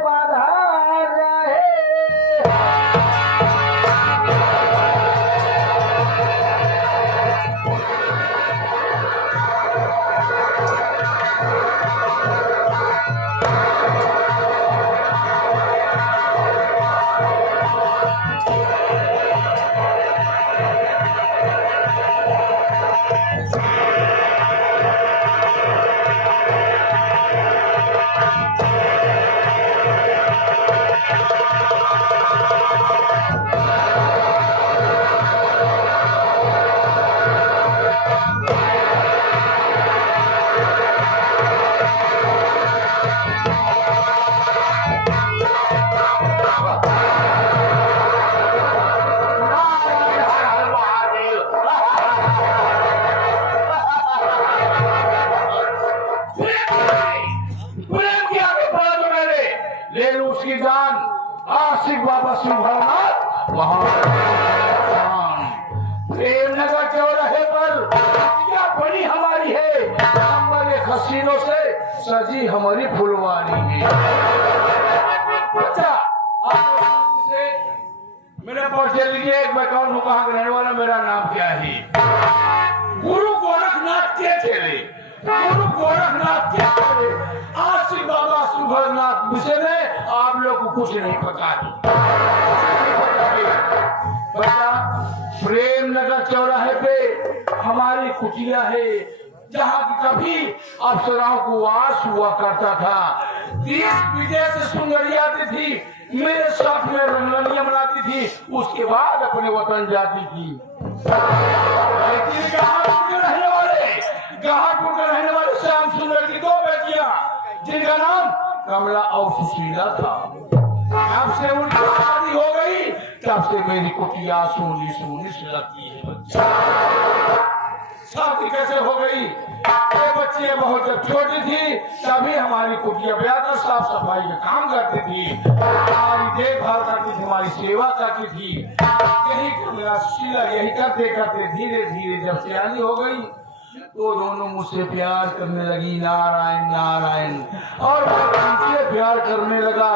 पधार रहे। आशिक बाबा सिंहनाथ प्रेमनगर चौराहे पर क्या बड़ी हमारी है, हमारे हसीनों से सजी हमारी फुलवारी है। अच्छा से मेरे परिचय लीजिए, मैं कौन हूँ, कहाँ का रहने वाला, मेरा नाम क्या है। गुरु गोरखनाथ के चेले, गुरु गोरखनाथ के चेले आशिक बाबा सिंहनाथ विषय में आप लोग को कुछ नहीं पता है। बच्चा प्रेमनगर चौराहे पे हमारी कुटिया है, जहाँ की कभी अप्सराओं को वास हुआ करता था। देश विदेश से सुंदरी आती थी, मेरे साथ में रंगलियां बनाती थी, उसके बाद अपने वतन जाती थी। लेकिन गहापुर के रहने वाले श्याम सुंदर की दो बेटियां, जिनका नाम कमला और सुशीला था। जब से उनकी शादी हो गई तब से मेरी कुटिया सोनी सोनी से लगती है। शादी कैसे हो गई? ये बच्ची बहुत जब छोटी थी तभी हमारी कुटिया बेहतर साफ सफाई का काम करती थी, हमारी देखभाल करती थी, हमारी सेवा करती थी। यही कमला सुशीला यही करते करते धीरे धीरे जब सियानी हो गई तो दोनों मुझसे प्यार करने लगी। नारायण नारायण। और उनसे प्यार करने लगा,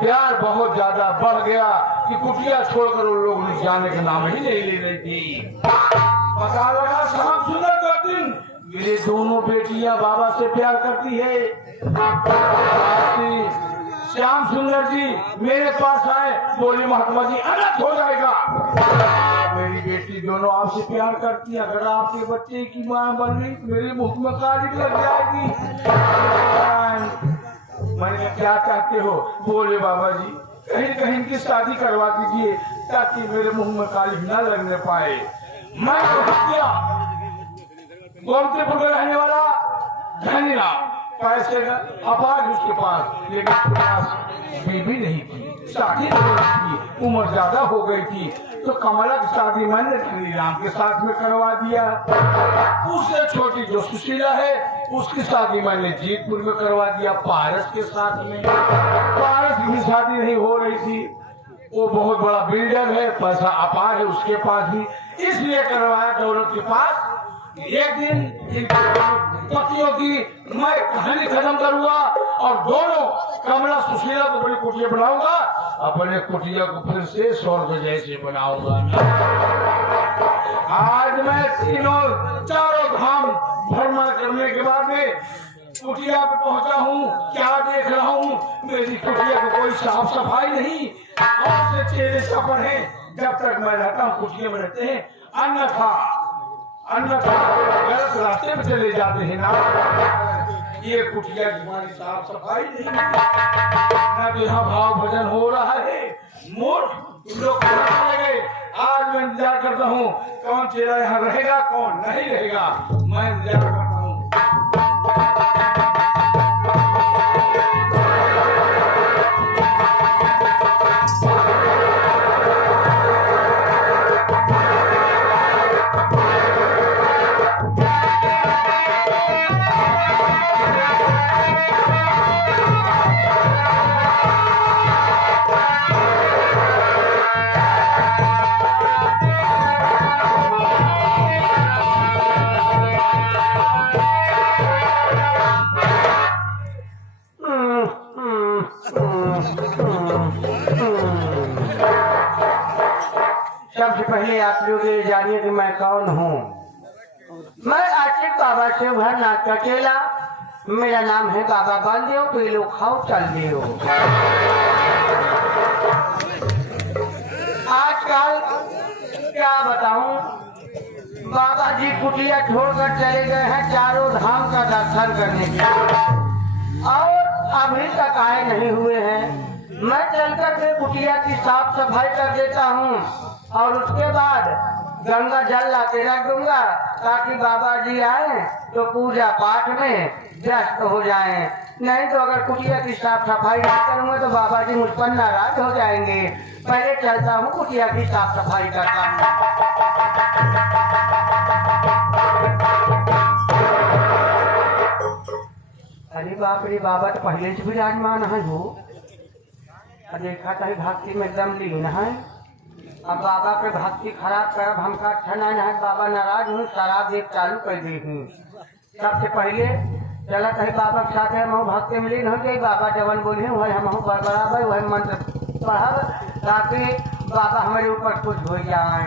प्यार बहुत ज्यादा बढ़ गया कि कुटिया छोड़कर उन लोग जाने का नाम ही नहीं ले रही थी। पता लगा शाम सुंदर का दिन मेरे दोनों बेटियां बाबा से प्यार करती है। श्याम सुंदर जी मेरे पास आए, बोले महात्मा जी अनर्थ हो जाएगा। मेरी बेटी दोनों आपसे प्यार करती है, अगर आपके बच्चे की मां बन गई तो मेरे मुख में काली लग जाएगी। मैंने क्या चाहते हो? बोले बाबा जी कहीं कहीं की शादी करवा दीजिए ताकि मेरे मुंह में काली न लगने पाए। मैं गोमतीपुर का रहने वाला धनिया, पैसे का अपार उसके पास, लेकिन पास बीवी नहीं थी, शादी नहीं थी, उम्र ज्यादा हो गई थी। तो कमला की शादी मैंने श्री राम के साथ में करवा दिया। उससे छोटी जो सुशीला है उसकी शादी मैंने जीतपुर में करवा दिया, पारस के साथ में। पारस की शादी नहीं हो रही थी, वो बहुत बड़ा बिल्डर है, पैसा अपार है उसके पास भी, इसलिए करवाया दौलत के पास। एक दिन इन पतियों की मैं कहानी खत्म करूंगा और दोनों कमला सुशीला को बड़ी कुटिया बनाऊंगा, अपने कुटिया को फिर से स्वर्ग जैसे बनाऊंगा। आज मैं तीनों चारों धाम भ्रमण करने के बाद में कुटिया पे पहुंचा हूँ। क्या देख रहा हूँ? मेरी कुटिया को कोई साफ सफाई नहीं, और से चेहरे सफर है। जब तक मैं रहता हूँ कुटिया में रहते हैं, अन्यथा गलत रास्ते में चले जाते हैं ना। ये कुटिया की हमारी साफ सफाई नहीं, ना तो यहाँ भाव भजन हो रहा है। मोट लोग लगे, आज मैं इंतजार करता हूँ कौन चेहरा यहाँ रहेगा कौन नहीं रहेगा, मैं इंतजार करता हूँ। सबसे पहले आप लोग ये जानिए कि मैं कौन हूँ। मैं आशिक बाबा शिवहर नाथ का चेला। मेरा नाम है बाबा बलदेव। पी लो खाओ चल दियो। आजकल क्या बताऊं, बाबा जी कुटिया छोड़कर चले गए हैं चारों धाम का दर्शन करने के लिए और अभी तक आए नहीं हुए हैं। मैं चलकर के कुटिया की साफ सफाई कर देता हूँ और उसके बाद गंगा जल लाके रख दूंगा ताकि बाबा जी आए तो पूजा पाठ में व्यस्त हो जाएं। नहीं तो अगर कुटिया की साफ सफाई नहीं करूंगा तो बाबा जी मुझ पर नाराज हो जाएंगे। पहले चलता हूँ कुटिया की साफ सफाई करता हूँ। अरे बाप रे, बाबा तो पहले से विराजमान है हो। देखा था भक्ति में एकदम लीन है। अब बाबा पे भक्ति खराब करब हमका अच्छा नहीं है। बाबा नाराज हूँ, शराब एक चालू कर दी हूँ। सबसे पहले चलत है बाबा के साथ हम भक्ति में लीन हो जाए। बाबा जवन बोले वही हम बराबर वही मंत्र पढ़ब ताकि बाबा हमारे ऊपर कुछ हो जाए।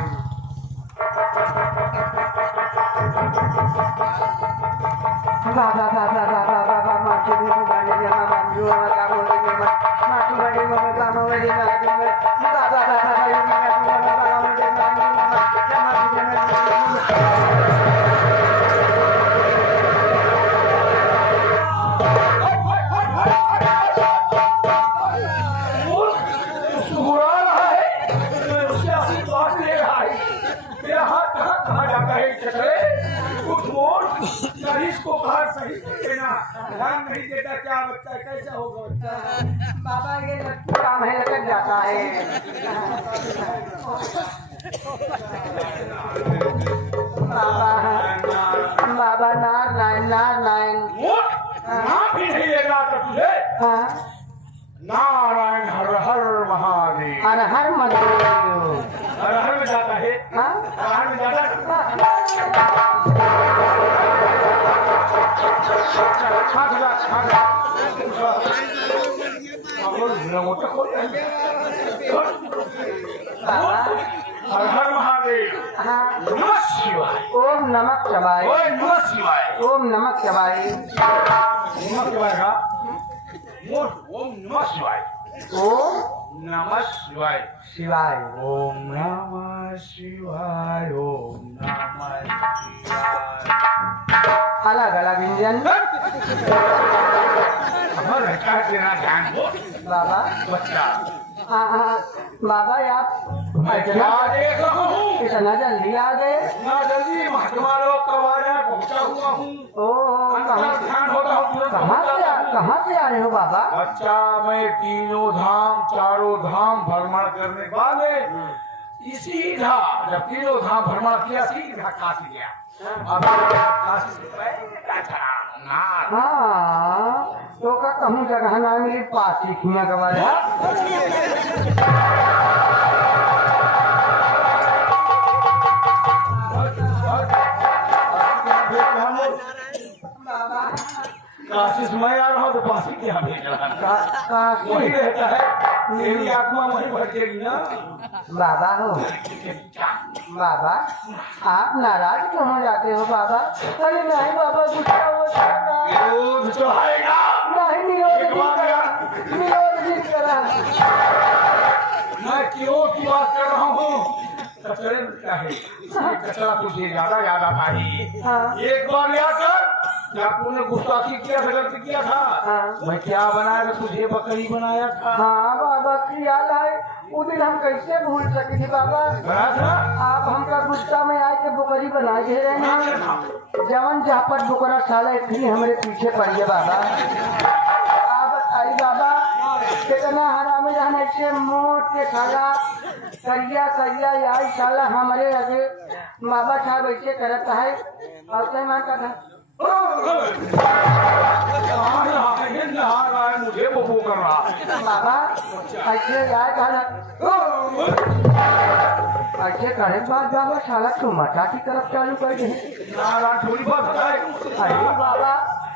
बाबा बाबा बाबा बाबा माचू बने जमा मंजू का बोले माचू बने बाबा बोले बाबा सही देना ध्यान नहीं देता क्या बच्चा कैसा होगा बच्चा। बाबा ये काम है लटक जाता है। बाबा बाबा नारायण नारायण नाम भी नहीं लेना था तुझे। हाँ नारायण हर हर महादेव। हर हर महादेव। हर हर में जाता है। हाँ हर हर में जाता है। हर हर महादेव। नमः शिवाय। ओम नमः शिवाय। नमः शिवाय। ओम नमः शिवाय। नमः शिवाय का ओम नमः शिवाय। ओम नमः शिवाय। शिवाय। ओम नमः शिवाय। ओम नमः शिवाय। अलग अलग व्यंजन। हमारा क्या तेरा ध्यान हो बाबा बच्चा। हाँ बाबा आप क्या देख रहा हूँ। इतना जल्दी आ गए। इतना जल्दी महात्मा लोग कबाड़िया पहुँचा हुआ हूँ। ध्यान होता हूँ। कहाँ से आ रहे हो बाबा। बच्चा मैं तीनों धाम चारों धाम भ्रमण करने वाले सीधा जब तीनों धाम भ्रमण किया सीधा काशी गया। अब काशी से हाँ तो का कहूँ जगह ना मिली पास सीखिया कबाड़े। काशी से मैं आ रहा हूँ तो पासी क्या भेज रहा है। वही रहता है मेरी आत्मा वही भटकेगी ना। बाबा हो बाबा आप नाराज क्यों हो जाते हो बाबा। अरे नहीं बाबा गुस्सा होता विरोध चढ़ाएगा। नहीं निरोध नहीं करा। मैं क्यों की बात कर रहा हूँ। कचरे में क्या है इसलिए कचरा तुझे ज्यादा याद आता है। हाँ। एक बार याद कर जब तूने गुस्ताखी किया था गलती किया था। हाँ। मैं क्या बनाया तुझे बकरी बनाया था। हाँ बाबा ख्याल है उस दिन हम कैसे भूल सके थे बाबा। बना था आप हमका गुस्सा में आए के बुकरी बना दे रहे हैं। जवन जहापट बुकरा साला इतनी हमारे पीछे पड़ी बाबा। आप बताइए बाबा कितना हरामी रहने से मोट के साला करिया करिया यार साला हमारे आगे बाबा साहब ऐसे करता है और क्या मान का था। मुझे बबू कर रहा बाबा ऐसे यार ऐसे करे बाद बाबा साला तुम मटा की तरफ चालू कर दे। थोड़ी बात है। अरे बाबा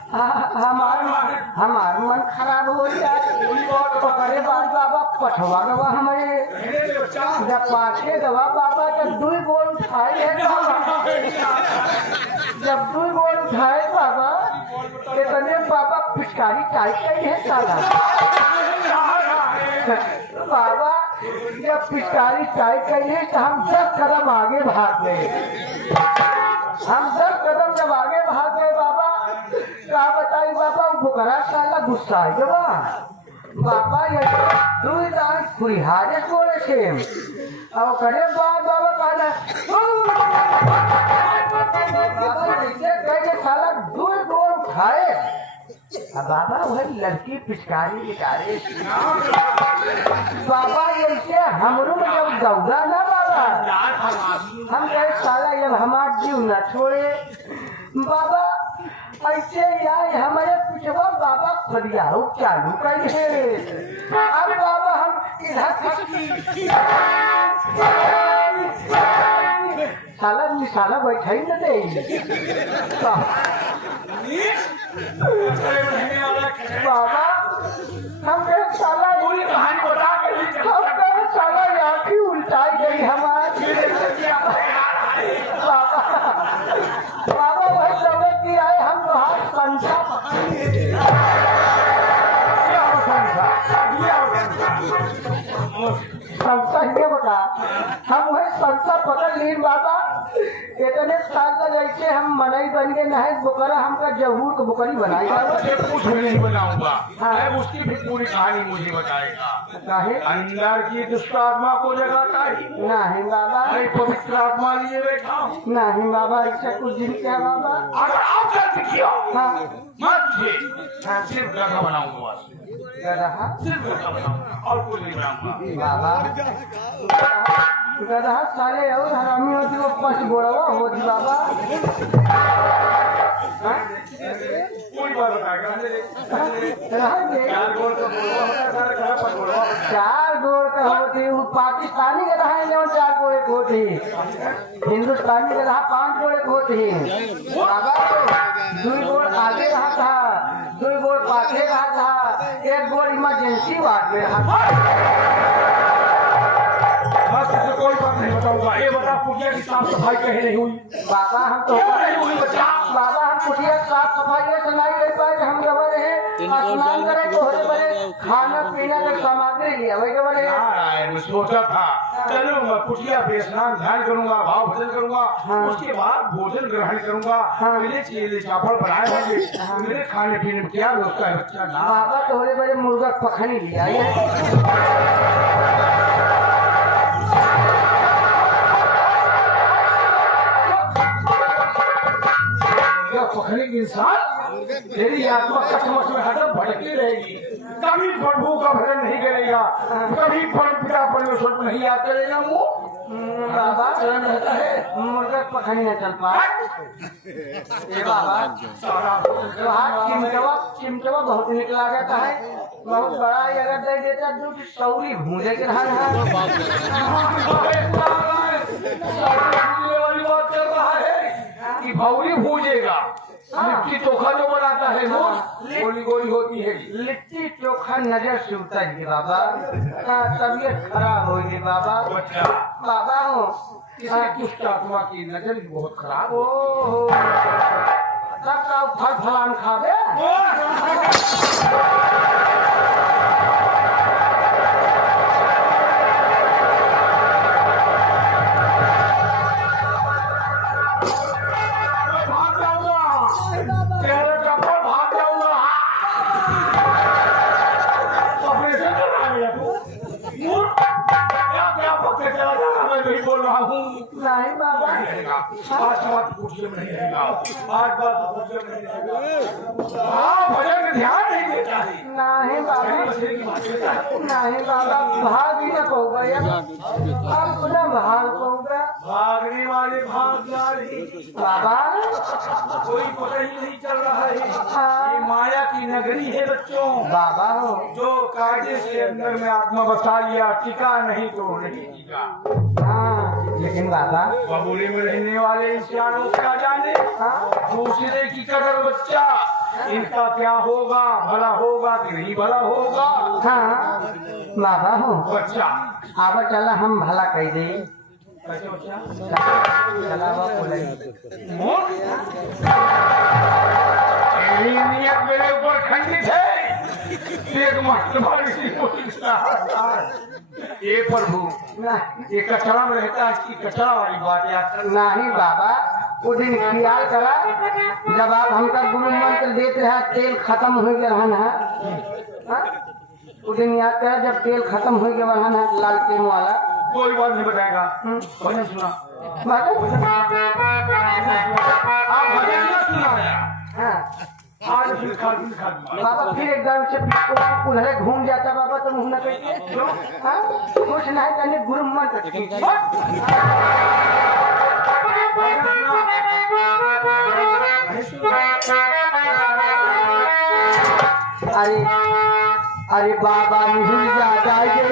हमार मन खराब हो जाए पकड़े बाद बाबा पठवा गवा हमारे जब पाछे गवा बाबा जब दुई गोल उठाए है जब दुई गोल उठाए बाबा इतने बाबा पिचकारी टाइट गई है साला बाबा जब पिचकारी टाइट गई है तो हम 10 कदम आगे भाग गए हम 10 कदम जब आगे भाग गए बाबा क्या बताई बाबा बुकरा साला गुस्सा है बाबा ये दुई दांत खुरिहारे कोड़े थे और करे बाद बाबा कहना बाबा जैसे कहे साला दुई गोल उठाए बाबा वही लड़की पिचकारी गिटारे बाबा जैसे हमरो में जब दौड़ा ना बाबा हम कहे साला जब हमार जीव न छोड़े बाबा ऐसे आए हमारे पिछवा बाबा खड़ियाऊ चालू कर अब बाबा हम इधर साला निशाना बैठा ही न दे बाबा हम कहे साला पूरी कहानी बता के हम कहे साला आँखी उल्टाई गई हमारी बाबा बाबा वही दौड़े की आए हम वहाँ संसा संसा ये बता हम वही संसा पकड़ ली बाबा इतने साल तक ऐसे हम मनई बन गए नहीं बुकरा हमका जहूर को बुकरी बनाई कुछ भी नहीं बनाऊंगा मैं उसकी भी पूरी कहानी मुझे बताएगा काहे अंदर की दुष्ट आत्मा को जगाता है नहीं बाबा मैं पवित्र आत्मा लिए बैठा हूँ नहीं बाबा ऐसा कुछ दिन क्या बाबा अगर आप गलती किया हाँ मत थे मैं सिर्फ गधा बनाऊंगा गधा सिर्फ गधा बनाऊंगा और कुछ नहीं बनाऊंगा बाबा गधा साले और हरामी होती वो 5 गोड़वा होती बाबा कोई बात बताएगा रहेंगे 4 गोड़ का गोड़वा होता है 5 गोड़वा 4 गोड़ का होती वो पाकिस्तानी गधा है जो 4 गोड़े की होती हिंदुस्तानी गधा 5 गोड़े की होती बाबा 2 गोड़ आगे रहा था 2 गोड़ पाछे रहा था 1 गोड़ इमरजेंसी वार्ड में रहा था बस इससे कोई बात नहीं बताऊंगा ये बता कुटिया की साफ सफाई कहीं नहीं हुई बाबा हम तो नहीं हुई बच्चा बाबा हम कुटिया साफ सफाई से नहीं कर पाए हम गवा रहे स्नान करे तो होरे बड़े खाना पीना का सामग्री लिया वही गवा रहे मैं सोचा था चलो मैं कुटिया पे स्नान ध्यान करूंगा भाव भजन करूंगा उसके बाद भोजन ग्रहण करूंगा मेरे चीले चावल बनाए होंगे मेरे खाने पीने में क्या व्यवस्था है बच्चा ना बाबा तो होरे बड़े मुर्गा पखनी लिया है पखने की इंसान तेरी आत्मा कचमच में हरदम भटकती रहेगी कभी प्रभु का भजन नहीं करेगा कभी परम पिता परमेश्वर को नहीं याद करेगा वो बाबा चरण रहता है मुर्गा पखनी न चल पाए बाबा चिमटवा बहुत निकला जाता है बहुत बड़ा अगर दे देता दूध सौरी भूजे के रहा वाली बात कर रहा है कि भौरी भूजेगा लिट्टी चोखा जो बनाता है वो गोली गोली होती है लिट्टी चोखा नजर से उतर गई बाबा तबीयत खराब हो गई बाबा बाबा हो किसी दुष्ट आत्मा की नजर भी बहुत खराब हो तब का फल फलान खावे नहीं बाबा आज बात पूछने में नहीं रहेगा आज बात पूछने में नहीं रहेगा हाँ भजन में ध्यान नहीं देता है नहीं बाबा नहीं बाबा भाग ही न पाऊंगा यार अपना भाग पाऊंगा भागने वाले भाग जा रही बाबा कोई पता ही नहीं चल रहा है हाँ। ये माया की नगरी है बच्चों बाबा हो जो कायदे से अंदर में आत्मा बसा लिया टिका नहीं तो नहीं टिका हाँ लेकिन बाबा बबूले में रहने वाले इंसानों क्या जाने हाँ दूसरे की कदर बच्चा इनका क्या होगा, भला होगा कि नहीं भला होगा। हाँ बाबा हो बच्चा आवा चला हम भला कह दे। कैसे बच्चा चला वो बोले मोर तेरी नियत मेरे ऊपर खंडित है। एक मस्त भारी सी मुस्कुरा। ये प्रभु ये कचरा में रहता है, इसकी कचरा वाली बात याद कर। नहीं बाबा वो दिन ख्याल करा जब आप हमका गुरु मंत्र देते हैं तेल खत्म हो गया रहन है हाँ? वो दिन याद करा जब तेल खत्म हो गया रहन है लालटेन वाला। कोई बात नहीं बताएगा। भजन सुना बाबा आप भजन न सुनाया हाँ आज फिर खाली खाली बाबा फिर एकदम से उधरे घूम जाता बाबा तो मुँह न कहते हाँ कुछ नहीं करने गुरु मंत्र अरे अरे बाबा मिहुल जा जाएगी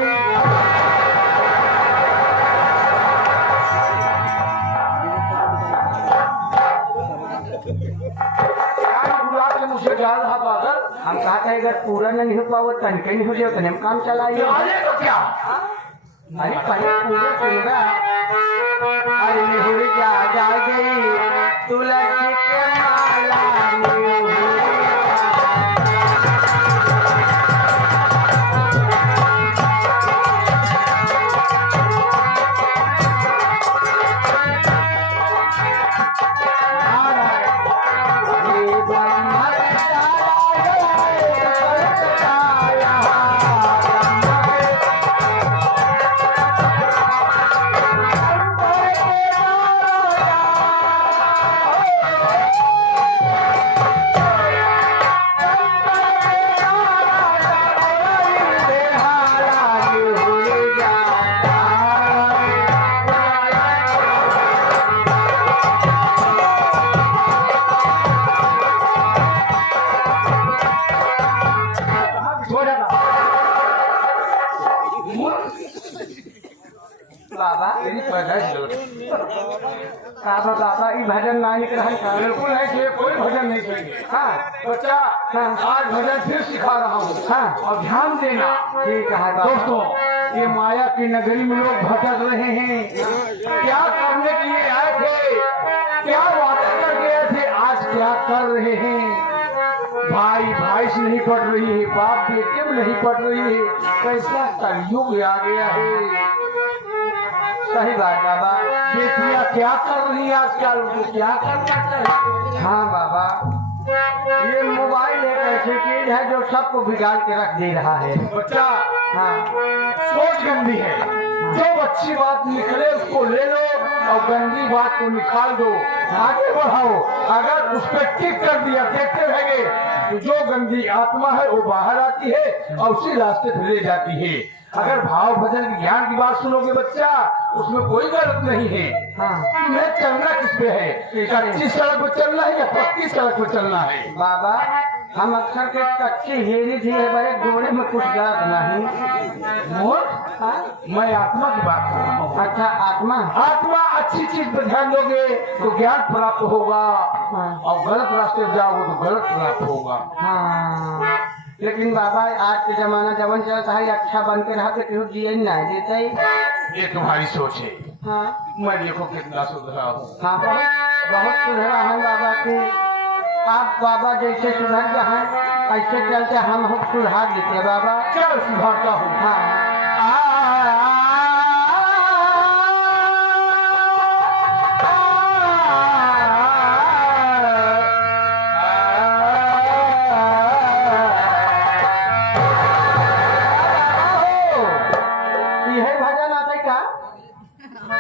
मुझे जा रहा बादल। हम कहा था अगर पूरा नहीं हो पाओ तनके नहीं हो जाए तो हम काम चलाइए। तो क्या अरे पहले पूरा सुनगा अरे मिहुल जा जाएगी तुलसी के माला मिहुल बाबा बाबा ये भजन नहीं कर बिल्कुल नहीं चाहिए, कोई भजन नहीं चाहिए। हाँ बच्चा आज भजन फिर सिखा रहा हूँ। हाँ और ध्यान देना ठीक है दोस्तों, ये माया की नगरी में लोग भटक रहे हैं। क्या करने के लिए आए थे, क्या वादा कर गए थे, आज क्या कर रहे हैं। भाई भाई से नहीं पड़ रही है, बाप बेटे में नहीं पड़ रही है। कैसा कलयुग आ गया है। सही बात बाबा बेटियां क्या कर रही है आजकल, उनको क्या करना चाहिए। हाँ बाबा ये मोबाइल एक ऐसी चीज है जो सबको बिगाड़ के रख दे रहा है। बच्चा हाँ सोच गंदी है। जो अच्छी बात निकले उसको ले लो और गंदी बात को निकाल दो, आगे बढ़ाओ। अगर उस पर टिक कर दिया, देखते रहेंगे तो जो गंदी आत्मा है वो बाहर आती है और उसी रास्ते पे ले जाती है। अगर भाव भजन ज्ञान की बात सुनोगे बच्चा, उसमें कोई गलत नहीं है। हाँ तुम्हें चलना किस पे है, कच्ची सड़क पर चलना है या पक्की सड़क पर चलना है। बाबा हम अक्सर के कच्ची हेरी थी है बड़े घोड़े में कुछ दर्द नहीं। मोर हाँ? मैं आत्मा की बात कर रहा हूँ। अच्छा आत्मा आत्मा अच्छी चीज पर ध्यान दोगे तो ज्ञान प्राप्त होगा हाँ। और गलत रास्ते पर जाओगे तो गलत प्राप्त होगा। हाँ लेकिन बाबा आज के जमाना जवन चलता है अच्छा बन के रहा तो क्यों जिए नहीं देते ही। ये तुम्हारी सोच है। हाँ मैं देखो कितना सुधरा हूँ। हाँ बहुत सुधरा है बाबा की। आप बाबा जैसे सुधर गए हैं ऐसे चलते हम सुधार देते बाबा। चल सुधारता हूँ। हाँ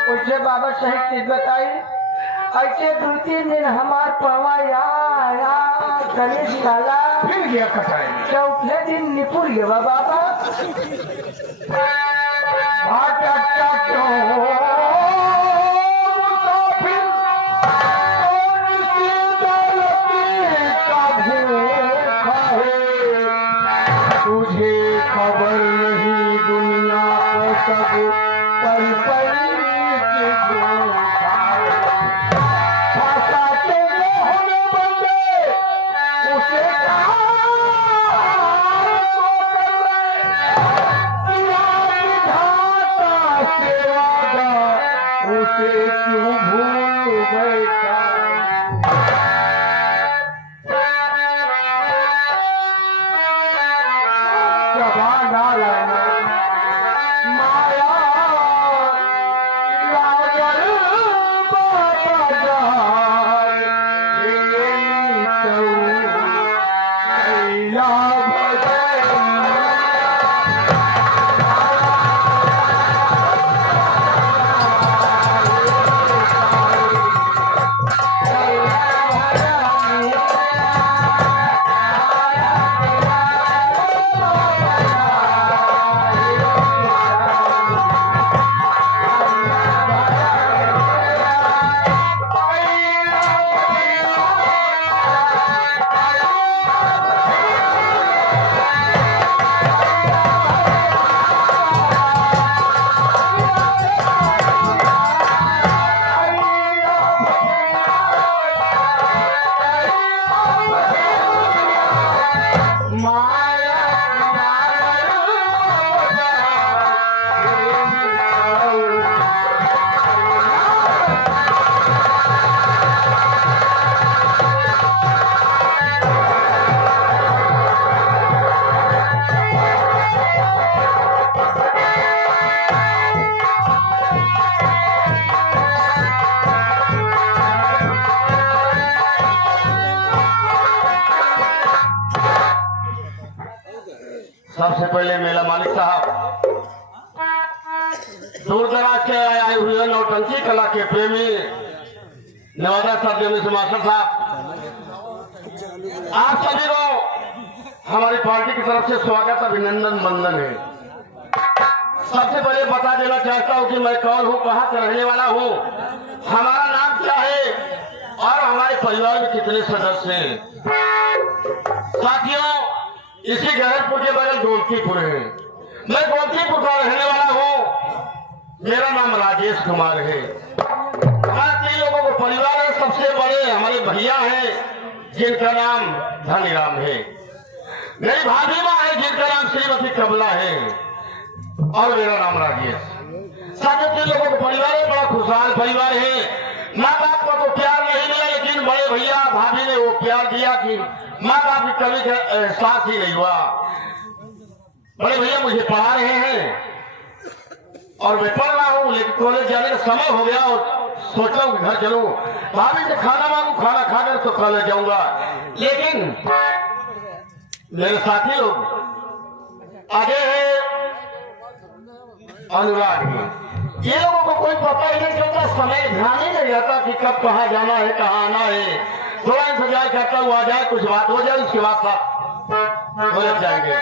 उससे बाबा सही चीज बताई। ऐसे दो तीन दिन हमार पवाया गणेश काला फिर गया कटाई। चौथे दिन निपुर गया बाबा। भाटकता क्यों मुसाफिर, कौन सी दौलती का भूखा है। तुझे खबर नहीं दुनिया को सब पल पल की भूखा है। भाषा के मोह में बंधे उसे माया लागल बाजार, या सबसे पहले मेला मालिक साहब, दूर दराज के आए हुए नौटंकी कला के प्रेमी नवादा सब से मास्टर साहब, आप सभी को हमारी पार्टी की तरफ से स्वागत अभिनंदन वंदन है। सबसे पहले बता देना चाहता हूँ कि मैं कौन हूँ, कहाँ का रहने वाला हूँ, हमारा नाम क्या है और हमारे परिवार में कितने सदस्य हैं। साथियों, इसी गहरपुर के बगल गोमतीपुर है। मैं गोमतीपुर का रहने वाला हूँ। मेरा नाम राजेश कुमार है। हमारे 3 लोगों को परिवार है। सबसे बड़े हमारे भैया हैं जिनका नाम धनीराम है। मेरी भाभी माँ है जिनका नाम श्रीमती कमला है और मेरा नाम राजेश। साथियों, 3 लोगों को परिवार है, बड़ा खुशहाल परिवार है। माँ बाप को तो प्यार नहीं मिला, लेकिन बड़े भैया भाभी ने वो प्यार दिया कि माँ बाप की कमी का एहसास ही नहीं हुआ। बड़े भैया मुझे पढ़ा रहे हैं और मैं पढ़ रहा हूँ, लेकिन कॉलेज जाने का समय हो गया और सोचा हूँ घर चलूं। भाभी से खाना मांगू, खाना खाकर तो कॉलेज जाऊंगा। लेकिन मेरे साथी लोग आगे है अनुराग है। ये लोगों को कोई पता ही नहीं चलता, समय ध्यान ही नहीं रहता कि कब कहाँ जाना है, कहाँ आना है। थोड़ा इंतजार करता हुआ जाए, कुछ बात हो जाए, उसके बाद साथ हो जाएंगे।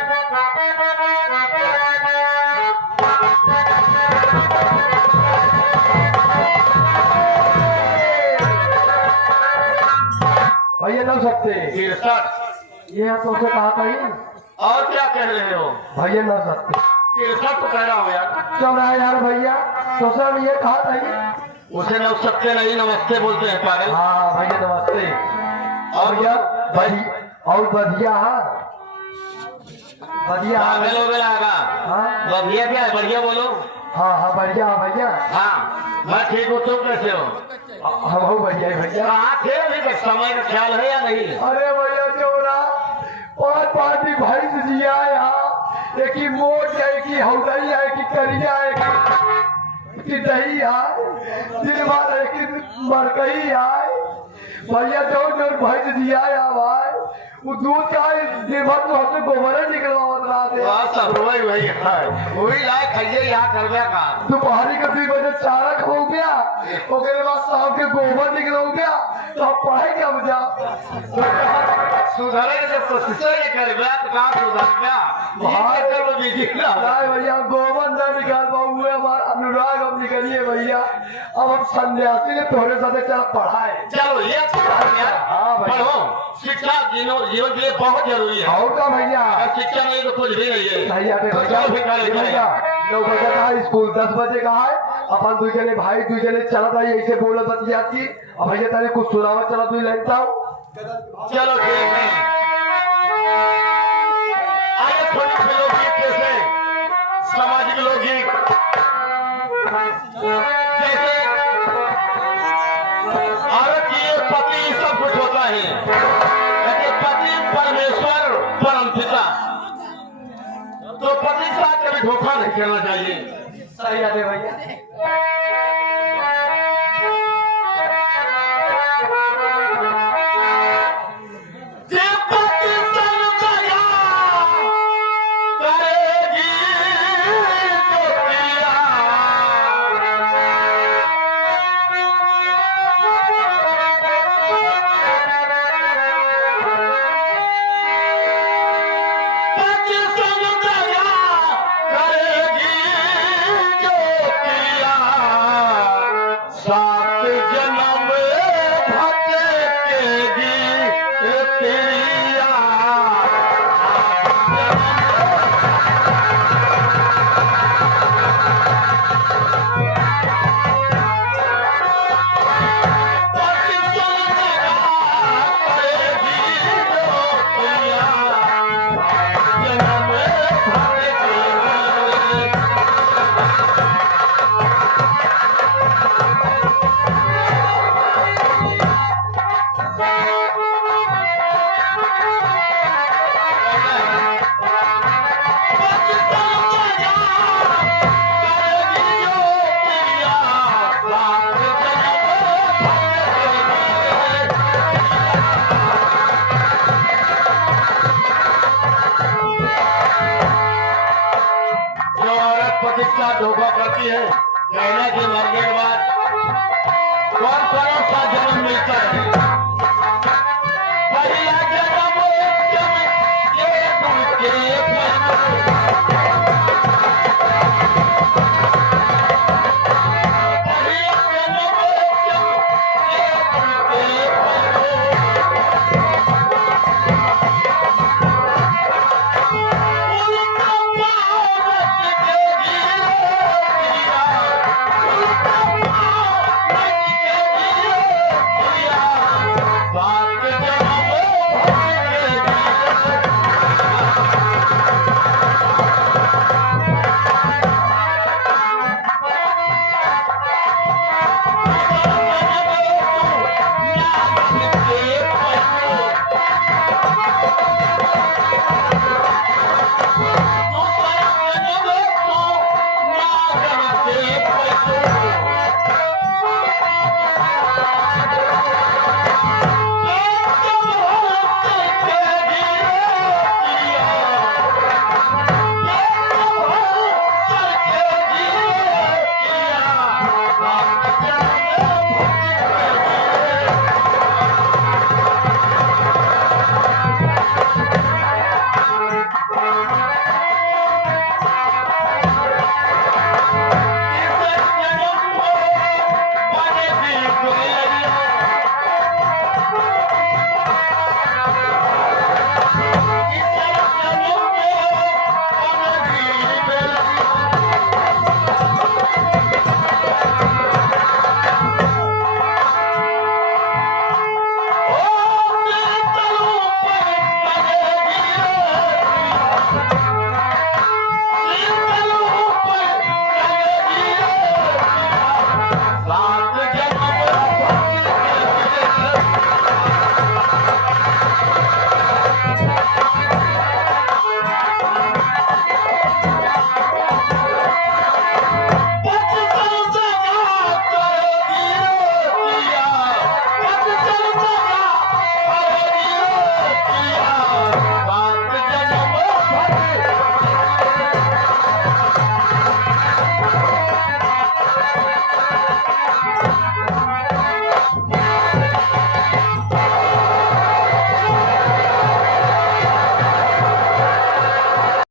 भैया लग सकते ये तो उसे कहा था ही। और क्या कह रहे हो? भैया लग सकते तो कह रहा हूँ यार। क्यों रहा यार भैया, तो सर ये कहा था ही। उसे न सकते नहीं, नमस्ते बोलते हैं पागल। हाँ भैया नमस्ते। और क्या और बढ़िया बढ़िया पागल हो गया हाँ बढ़िया क्या है? बढ़िया बोलो। हाँ बढ़िया भैया। हाँ मैं ठीक हूँ, तुम कैसे हो? हम हो बढ़िया भैया। कहाँ थे अभी तक? समय का ख्याल है या नहीं? अरे भैया चोरा और पार्टी भाई से जिया यहाँ, एक ही मोट है, एक ही हौदई है, एक ही करिया है, कि दही है, दिन भर एक ही मरकई है। भैया जोर भाई से जिया है भाई, वो दूध का दिन भर तो हमसे गोबर निकलवा वही है, वही लाए खाइए यहाँ कर गया काम। दोपहरी का 2 बजे चारा हो गया, उसके बाद शाम के गोबर निकल हो गया, तो आप पढ़ाई कब जा सुधरे जब कोशिश कर गया तो कहाँ सुधर गया? भैया गोबर न निकाल पाऊंगे, हमारा अनुराग अब निकलिए भैया। अब हम सन्यासी ने थोड़े साथ चल पढ़ाए। चलो ये हाँ भैया, पढ़ो, शिक्षा जीवन के लिए बहुत जरूरी है। और का भैया शिक्षा नहीं तो कुछ भी नहीं है। भैया 9 बजे का है स्कूल, 10 बजे का है। अपन 2 जने भाई 2 जने चला था, ऐसे बोला बतियाती। अब भैया तेरे कुछ सुनावा चला, तू लेता हूँ। चलो ठीक है, आइए थोड़ी सी लोकगीत जैसे सामाजिक लोकगीत जैसे औरत की पति सब कुछ होता है, पति परमेश्वर परम पिता। तो पति धोखा नहीं करना चाहिए। सही है भैया। किसका धोखा करती है, कहना के मरने के बाद कौन सा जन्म मिलता है।